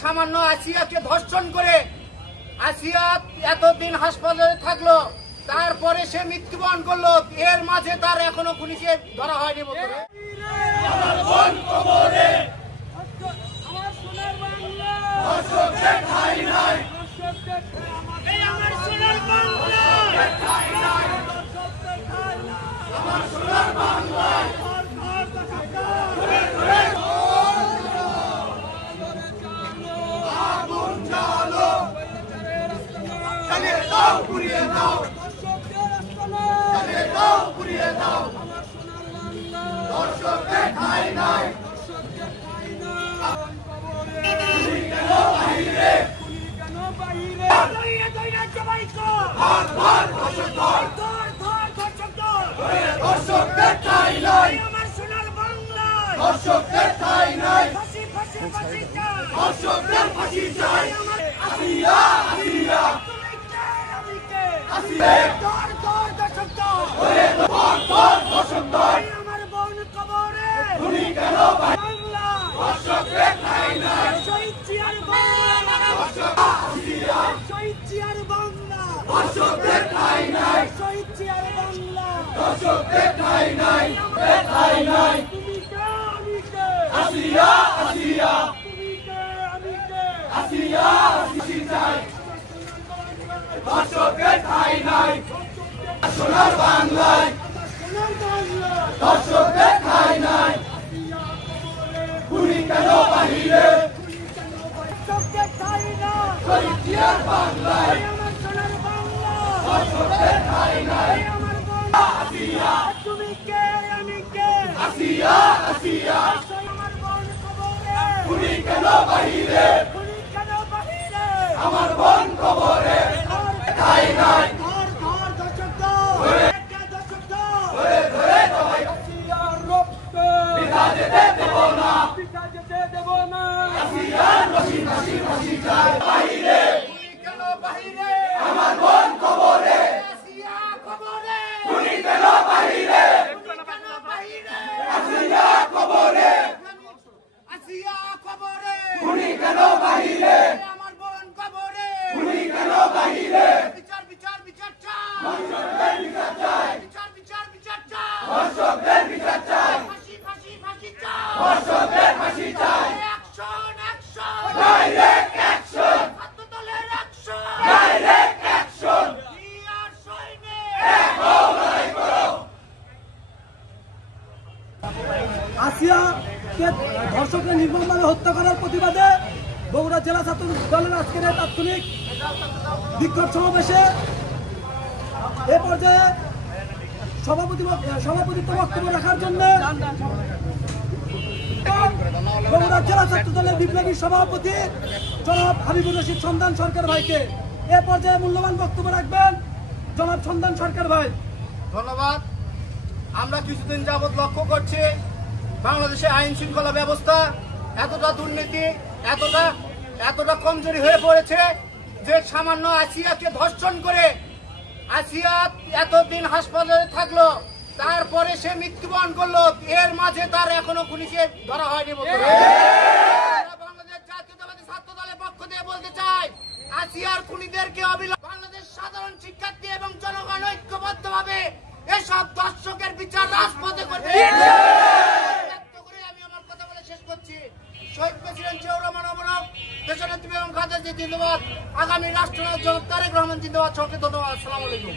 সামান্য আসিয়াকে ধর্ষণ করে আসিয়া এতদিন হাসপাতালে থাকলো, তারপরে সে মৃত্যুবরণ করলো। এর মাঝে তার এখনো পুলিশে ধরা হয়নি। সোনার বাংলায় দর্শকদের ঠাঁই নাই, খুনি কেন বাহিরে, শহীদ জিয়ার বাংলায় দর্শকদের ঠাঁই নাই। আসিয়া তুমি কে, আমি কে, আসিয়া আসিয়া খুনি কেন বাহিরে, আমার বোন কবরে ঠাঁই নাই। আমার বোন কবরে, আসিয়া কেন বাহিরে, আসিয়া কবরে, আসিয়া কবরে, খুনি কেন বাহিরে, আমার বোন কবরে, খুনি কেন বাহিরে। বিচার বিচার বিচার চাই, ধর্ষকদের বিচার চাই, বিচার বিচার বিচার চাই, ধর্ষকদের বিচার চাই, ফাঁসি ফাঁসি ফাঁসি চাই, ধর্ষকদের ফাঁসি চাই। অ্যাকশন অ্যাকশন, ডাইরেক্ট অ্যাকশন, ছাত্রদলের অ্যাকশন, ডাইরেক্ট অ্যাকশন। জিয়ার সৈনিক এক হও, লড়াই করো। আসিয়াকে ধর্ষকরা নির্মমভাবে হত্যা করার প্রতিবাদে বগুড়া জেলা ছাত্র দলের আজকের তাৎক্ষণিক বিক্ষোভ সমাবেশে এ পর্যায়ে সভাপতিত্ব বক্তব্য রাখার জন্য বগুড়া জেলা ছাত্র দলের বিপ্লবী সভাপতি জনাব হাবিবুর রশিদ সন্ধান সরকার ভাইকে এ পর্যায়ে মূল্যবান বক্তব্য রাখবেন জনাব সন্ধান সরকার ভাই। ধন্যবাদ। আমরা কিছুদিন যাবৎ লক্ষ্য করছি বাংলাদেশে আইন শৃঙ্খলা ব্যবস্থা এতটা দুর্নীতি, এতটা কমজোরি হয়ে পড়েছে যে সামান্য আসিয়াকে ধর্ষণ করে আসিয়া এতদিন হাসপাতালে থাকলো, তারপরে সে মৃত্যুবরণ করলো। এর মাঝে তার এখনো পুলিশে ধরা হয়নি। বাংলাদেশ জাতীয়তাবাদী ছাত্র দলের পক্ষ থেকে বলতে চাই, আসিয়ার খুনিদেরকে অবিলম্বে বাংলাদেশ সাধারণ শিক্ষার্থী এবং জনগণ ঐক্যবদ্ধভাবে এসব দর্শকের বিচার রাজপথে করবে। আমি আমার কথা বলে শেষ করছি। শহীদ প্রেসিডেন্ট জিয়াউর রহমান অমর, দেশনেত্রী বেগম খালেদা জিয়া জিন্দাবাদ, আগামী রাষ্ট্রনায়ক জনাব তারেক রহমান জিন্দাবাদ। সবাইকে ধন্যবাদ। আসসালামু আলাইকুম।